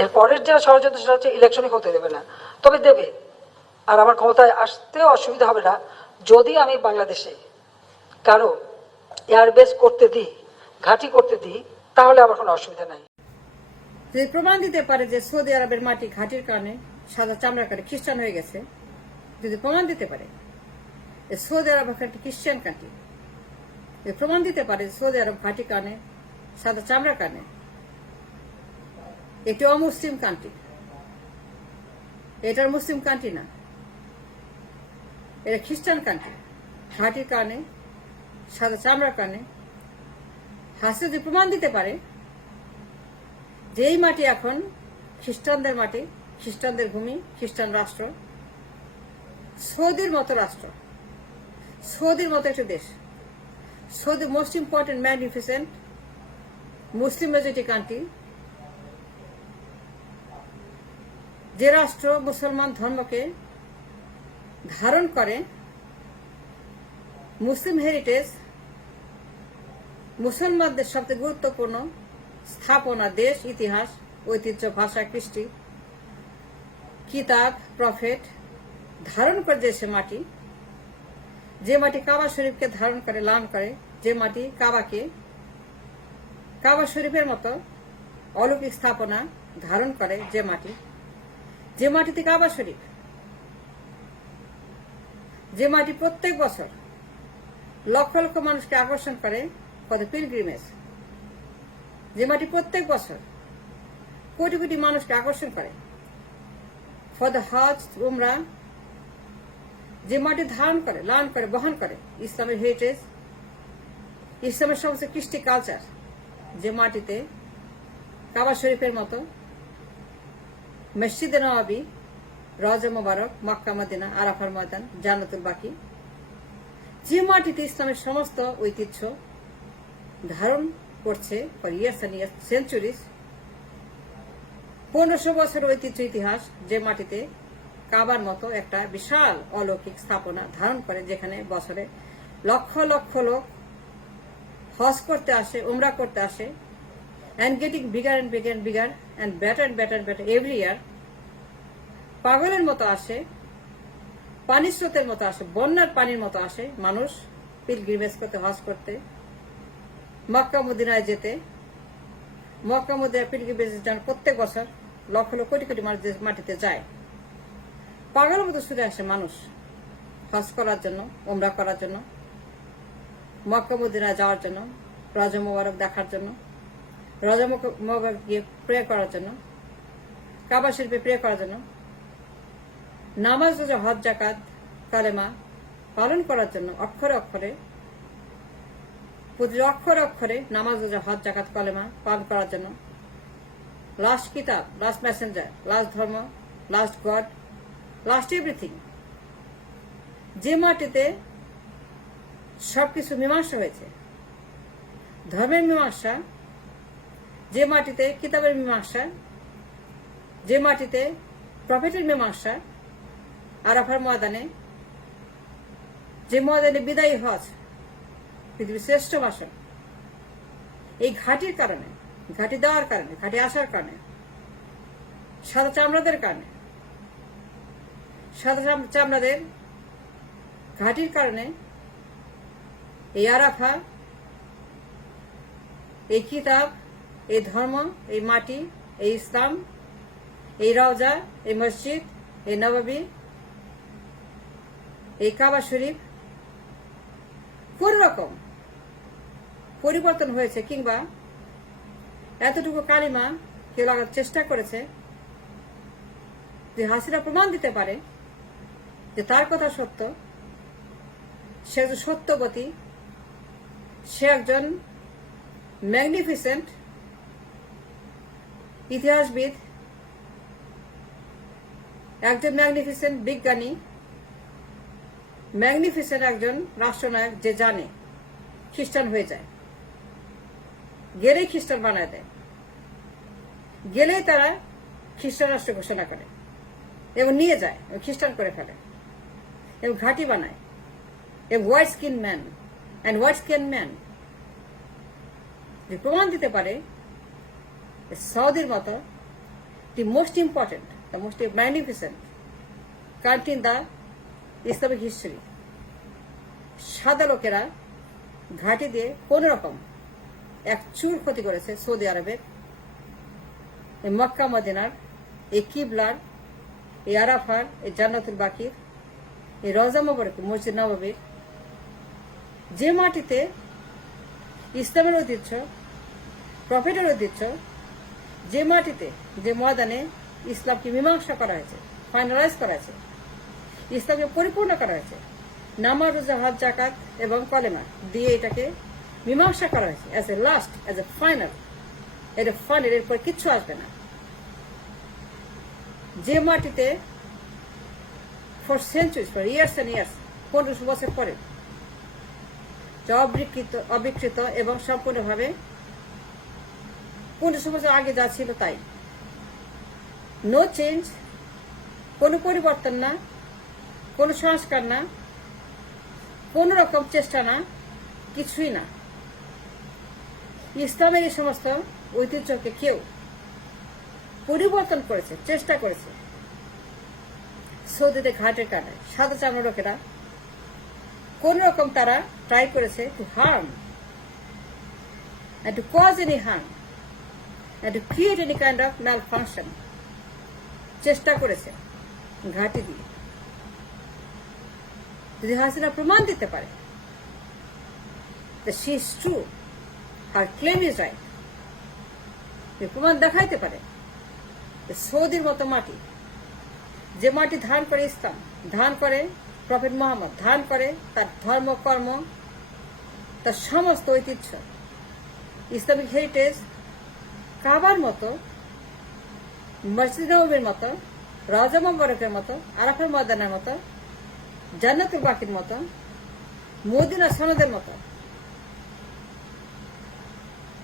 এর পরের যে ষড়যন্ত্র সেটা হচ্ছে ইলেকশনই হতে দেবে না, তবে দেবে। আর আমার ক্ষমতায় আসতেও অসুবিধা হবে না যদি আমি বাংলাদেশে কারো এয়ারবেস করতে দিই, ঘাঁটি করতে দিই, তাহলে আমার কোনো অসুবিধা নাই। যদি প্রমাণ দিতে পারে যে সৌদি আরবের মাটি ঘাটির কারণে সাদা চামড়ার কারণে খ্রিস্টান হয়ে গেছে, যদি প্রমাণ দিতে পারে যে সৌদি আরব একটি খ্রিস্টান কান্ট্রি, যদি প্রমাণ দিতে পারে সৌদি আরব ঘাটির কারণে সাদা চামড়ার কারণে একটি অমুসলিম কান্ট্রি, এটার মুসলিম কান্ট্রি না, এটা খ্রিস্টান কান্ট্রি, ঘাটির কারণে সাদা চামড়ার কারণে হাসে যদি প্রমাণ দিতে পারে যে এই মাটি এখন খ্রিস্টানদের মাটি, খ্রিস্টানদের ভূমি, খ্রিস্টান রাষ্ট্র, সৌদির মতো রাষ্ট্র, সৌদির মতো একটা দেশ, সৌদি মোস্ট ইম্পর্টেন্ট ম্যাগনিফিসেন্ট মুসলিম মেজরিটি কান্ট্রি, যে রাষ্ট্র মুসলমান ধর্মকে ধারণ করে, মুসলিম হেরিটেজ, মুসলমানদের সবচেয়ে গুরুত্বপূর্ণ স্থাপনা, দেশ, ইতিহাস, ঐতিহ্য, ভাষা, কৃষ্টি, কিতাব, প্রফেট ধারণ করে যে সে মাটি, যে মাটি কাবা শরীফকে ধারণ করে, লান করে, যে মাটি কাবা শরীফের মতো অলৌকিক স্থাপনা ধারণ করে, যে মাটিতে কাবা শরীফ, যে মাটি প্রত্যেক বছর লক্ষ লক্ষ মানুষকে আকর্ষণ করে ফর দ্য পিলগ্রিমেজ, যে মাটি প্রত্যেক বছর কোটি কোটি মানুষকে আকর্ষণ করে ফর দ্য হজ, উমরা, যে মাটি ধারণ করে, লান করে, বহন করে ইসলামের হেরিটেজ, ইসলামের সমস্ত কৃষ্টি কালচার, যে মাটিতে কাবা শরীফের মতো, মসজিদে নওয়াবি, রওজা মোবারক, মক্কা মদিনা, আরাফার ময়দান, জান্নাতুল বাকি, যে মাটিতে ইসলামের সমস্ত ঐতিহ্য ধারণ করছে for years and years, centuries, 1500 বছর ঐতিহ্য ইতিহাস, যে মাটিতে কাবার মতো একটা বিশাল অলৌকিক স্থাপনা ধারণ করে, যেখানে বছরে লক্ষ লক্ষ লোক হজ করতে আসে, উমরা করতে আসে, and getting bigger and bigger and bigger and better and better and better every year, পাগলের মতো আসে, পানির স্রোতের মতো আসে, বন্যার পানির মতো আসে মানুষ পিলগ্রিমেজ করতে, হজ করতে, মক্কা মদিনায় যেতে। মক্কা মদিনা পিলগ্রিমেজ যান প্রত্যেক বছর লক্ষ লক্ষ কোটি কোটি মানুষ মাটিতে যায়, পাগলের মতো ছুটে আসে মানুষ হজ করার জন্য, উমরা করার জন্য, মক্কা মদিনায় যাওয়ার জন্য, রওজা মোবারক দেখার জন্য, রওজা মোবারক গিয়ে প্রে করার জন্য, কাবা শরীফে প্রে করার জন্য, নামাজ, রোজা, হজ, যাকাত, কালেমা পালন করার জন্য, অক্ষরে অক্ষরে, প্রতি অক্ষরে অক্ষরে নামাজ, রোজা, হজ, যাকাত, কালেমা পালন করার জন্য, লাস্ট কিতাব, লাস্ট মেসেঞ্জার, লাস্ট ধর্ম, লাস্ট গড, লাস্ট এভরিথিং, যে মাটিতে সবকিছু মীমাংসা হয়েছে, ধর্মের মীমাংসা, যে মাটিতে কিতাবের মীমাংসা, যে মাটিতে প্রফেটের মীমাংসা, আরাফার ময়দানে, যে ময়দানে বিদায়ী হজ, পৃথিবীর শ্রেষ্ঠ ভাষণ, এই ঘাটির কারণে, ঘাটি দেওয়ার কারণে, ঘাটি আসার কারণে, সাদা চামড়াদের কারণে, সাদা চামড়াদের ঘাটির কারণে এই আরাফা, এই কিতাব, এই ধর্ম, এই মাটি, এই ইসলাম, এই রওজা, এই মসজিদ, এই নববী, এই কাবা শরীফ কোন রকম পরিবর্তন হয়েছে, কিংবা এতটুকু কালিমা কেউ লাগার চেষ্টা করেছে, যে হাসিনা প্রমাণ দিতে পারে যে তার কথা সত্য, সে একজন সত্যবতী, সে একজন ম্যাগনিফিসেন্ট ইতিহাসবিদ, একজন ম্যাগনিফিসেন্ট বিজ্ঞানী, ম্যাগনিফিসেন্ট একজন রাষ্ট্রনায়ক, যে জানে খ্রিস্টান হয়ে যায়, গেলেই খ্রিস্টান বানায় দেয়, গেলেই তারা খ্রিস্টান রাষ্ট্র ঘোষণা করে এবং নিয়ে যায়, খ্রিস্টান করে ফেলে এবং ঘাঁটি বানায়, এবং white skin man and white skin man যে প্রমাণ দিতে পারে সৌদির মতো the most important, the most magnificent country in the Islamic history. সাদা লোকেরা ঘাঁটি দিয়ে কোন রকম এক চুর ক্ষতি করেছে সৌদি আরবের, এই মক্কা মদিনার, এই কিবলার, এই আরাফার, এই জান্নাতুল বাকির, এই রওজা মুবারক মসজিদ নববীর, যে মাটিতে ইসলামের ঐতিহ্য, প্রফেটের ঐতিহ্য, যে মাটিতে, যে ময়দানে ইসলামকে মীমাংসা করা হয়েছে, ফাইনালাইজ করা হয়েছে, ইসলামকে পরিপূর্ণ করা হয়েছে, নামাজ, রোজা, হজ, যাকাত এবং কলেমা দিয়ে এটাকে মীমাংসা করা হয়েছে as a last, as a final. এটা ফাইনাল, এরপর কিচ্ছু আসবে না। যে মাটিতে for centuries, for years and years, 1500 বছর পরে অবিকৃত এবং সম্পূর্ণভাবে 1500 বছর আগে যা ছিল তাই, নো চেঞ্জ, কোনো পরিবর্তন না, কোনো সংস্কার না, কোন রকম চেষ্টা না, কিছুই না। ইসলামের এই সমস্ত ঐতিহ্যকে কেউ পরিবর্তন করেছে, চেষ্টা করেছে সৌদিতে ঘাটের কারণে সাদা চামড়া লোকেরা কোন রকম তারা ট্রাই করেছে two harm and to cause any harm and to create any kind of malfunction, চেষ্টা করেছে ঘাটি দিয়ে। যদি হাসিনা প্রমাণ দিতে পারে that she is true, her claim is right, প্রমাণ দেখাইতে পারে সৌদির মতো মাটি, যে মাটি ধারণ করে ইসলাম, ধারণ করে প্রফেট মুহাম্মদ, ধারণ করে তার ধর্ম কর্ম, তার সমস্ত ঐতিহ্য, ইসলামিক হেরিটেজ, কাবার মতো, মসজিদ নববীর মতো, রওজা মুবারকের মতো, আরাফার ময়দানের মতো, জান্নাতুল বাকির মতো, মদিনা সনদের মতো,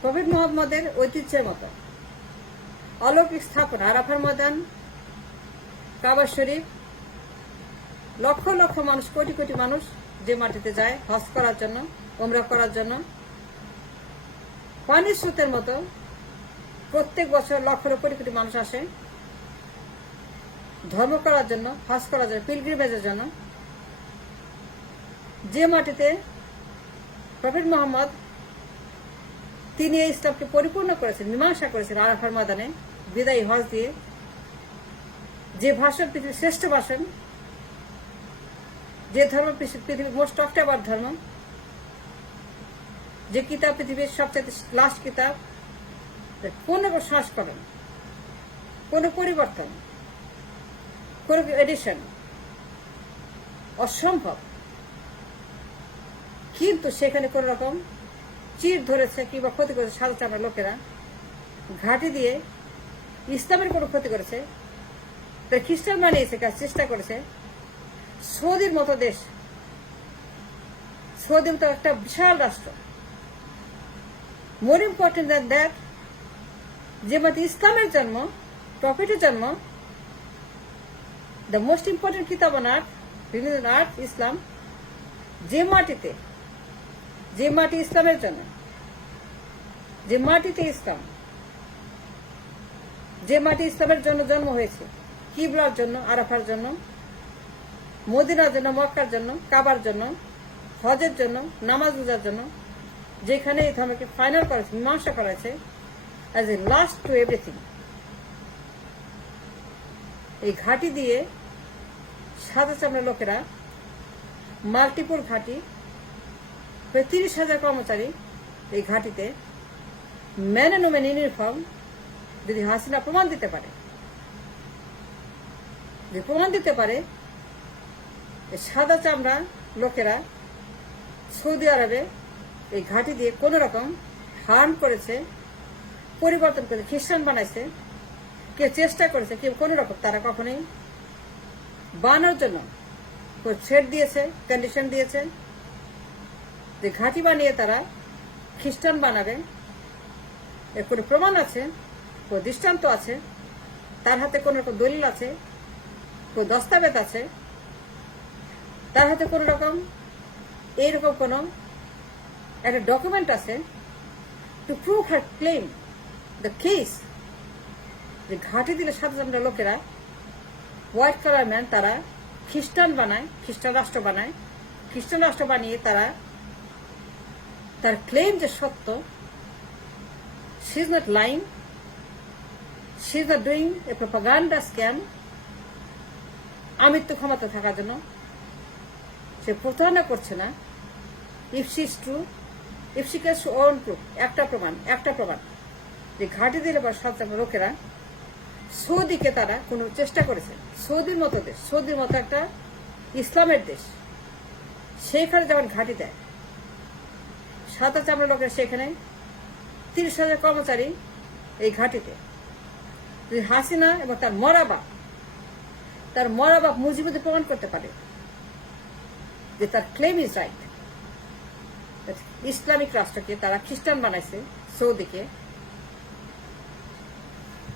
প্রফেট মুহাম্মদের ঐতিহ্যের মতো অলৌকিক স্থাপনা, আরাফার ময়দান, কাবা শরীফ, লক্ষ লক্ষ মানুষ, কোটি কোটি মানুষ যে মাটিতে যায় হজ করার জন্য, উমরা করার জন্য, পানির স্রোতের মতো প্রত্যেক বছর লক্ষ কোটি কোটি মানুষ আসে ধর্ম করার জন্য, হজ করার জন্য, পিলগ্রিমেজের জন্য, যে মাটিতে প্রফেট মুহাম্মদ তিনি এই ইসলামকে পরিপূর্ণ করেছেন, মীমাংসা করেছেন আরাফার ময়দানে বিদায়ী হজ দিয়ে, যে ভাষণ পৃথিবীর শ্রেষ্ঠ ভাষণ, যে ধর্ম পৃথিবীর মোস্ট অক্টেবার ধর্ম, যে কিতাব পৃথিবীর সবচেয়ে লাস্ট কিতাব, কোন সংস্করণ, কোন পরিবর্তন, কোন এডিশন অসম্ভব। কিন্তু সেখানে কোন রকম চির ধরেছে কিংবা ক্ষতি করেছে সাদা চামড়া লোকেরা, ঘাঁটি দিয়ে ইসলামের কোনো ক্ষতি করেছে, তার খ্রিস্টান বানিয়েছে, কাজ চেষ্টা করেছে। সৌদির মতো দেশ, সৌদি মতো একটা বিশাল রাষ্ট্র, মোর ইম্পর্টেন্ট দ্যান দ্যাট, যে মতে ইসলামের জন্ম, প্রফেটের জন্ম, দ্য মোস্ট ইম্পর্টেন্ট কিতাব অন আর্থ, রিলিজিয়ন আর্থ, ইসলাম, যে মাটিতে, যে মাটি ইসলামের জন্য, যে মাটিতে ইসলাম, যে মাটি ইসলামের জন্য জন্ম হয়েছে, কিবলার জন্য, আরাফার জন্য, মদিনার জন্য, মক্কার জন্য, কাবার জন্য, হজের জন্য, নামাজ রোজার জন্য, যেখানে এই ধর্মকে ফাইনাল করেছে, মীমাংসা করেছে as a last two everything, এই ঘাঁটি দিয়ে সাদা চামড়া লোকেরা, মাল্টিপল ঘাঁটি, প্রায় 30,000 কর্মচারী এই ঘাঁটিতে, ম্যান অ্যান্ড ওমেন ইউনিফর্ম, যদি হাসিনা প্রমাণ দিতে পারে, যে প্রমাণ দিতে পারে সাদা চামড়া লোকেরা সৌদি আরবে এই ঘাঁটি দিয়ে কোন রকম হার্ম করেছে, পরিবর্তন করেছে, খ্রিস্টান বানাইছে, কেউ চেষ্টা করেছে, কেউ কোন রকম, তারা কখনোই বানানোর জন্য থ্রেট দিয়েছে, কন্ডিশন দিয়েছে যে ঘাঁটি বানিয়ে তারা খ্রিস্টান বানাবে, এর কোনো প্রমাণ আছে, কোনো দৃষ্টান্ত আছে, তার হাতে কোন রকম দলিল আছে, কোন দস্তাবেজ আছে, তার হাতে কোন রকম এইরকম কোন একটা ডকুমেন্ট আছে to prove her claim, the case যে ঘাঁটি দিলে সাথে সাথে লোকেরা হোয়াইট কালার ম্যান তারা খ্রিস্টান বানায়, খ্রিস্টান রাষ্ট্র বানায়, খ্রিস্টান রাষ্ট্র বানিয়ে তারা তার ক্লেম যে সত্য, she is not lying, she is not doing a propaganda scam, আমিত্ব ক্ষমতা থাকার জন্য সে প্রতারণা করছে না। If she is true, if she can show own proof, একটা প্রমাণ যে ঘাঁটি দিলে বা সাথে লোকেরা সৌদিকে তারা কোনো চেষ্টা করেছে, সৌদির মতো দেশ, সৌদির মতো একটা ইসলামের দেশ, সেইখানে যেমন ঘাঁটি দেয়, সাদা চামড়া লোকের সেখানে 30,000 কর্মচারী এই ঘাঁটিতে। হাসিনা এবং তার মরা বাপ মুজিবুদ্দিন প্রমাণ করতে পারে যে তার ক্লেম ইজ রাইট, ইসলামিক রাষ্ট্রকে তারা খ্রিস্টান বানাইছে সৌদিকে,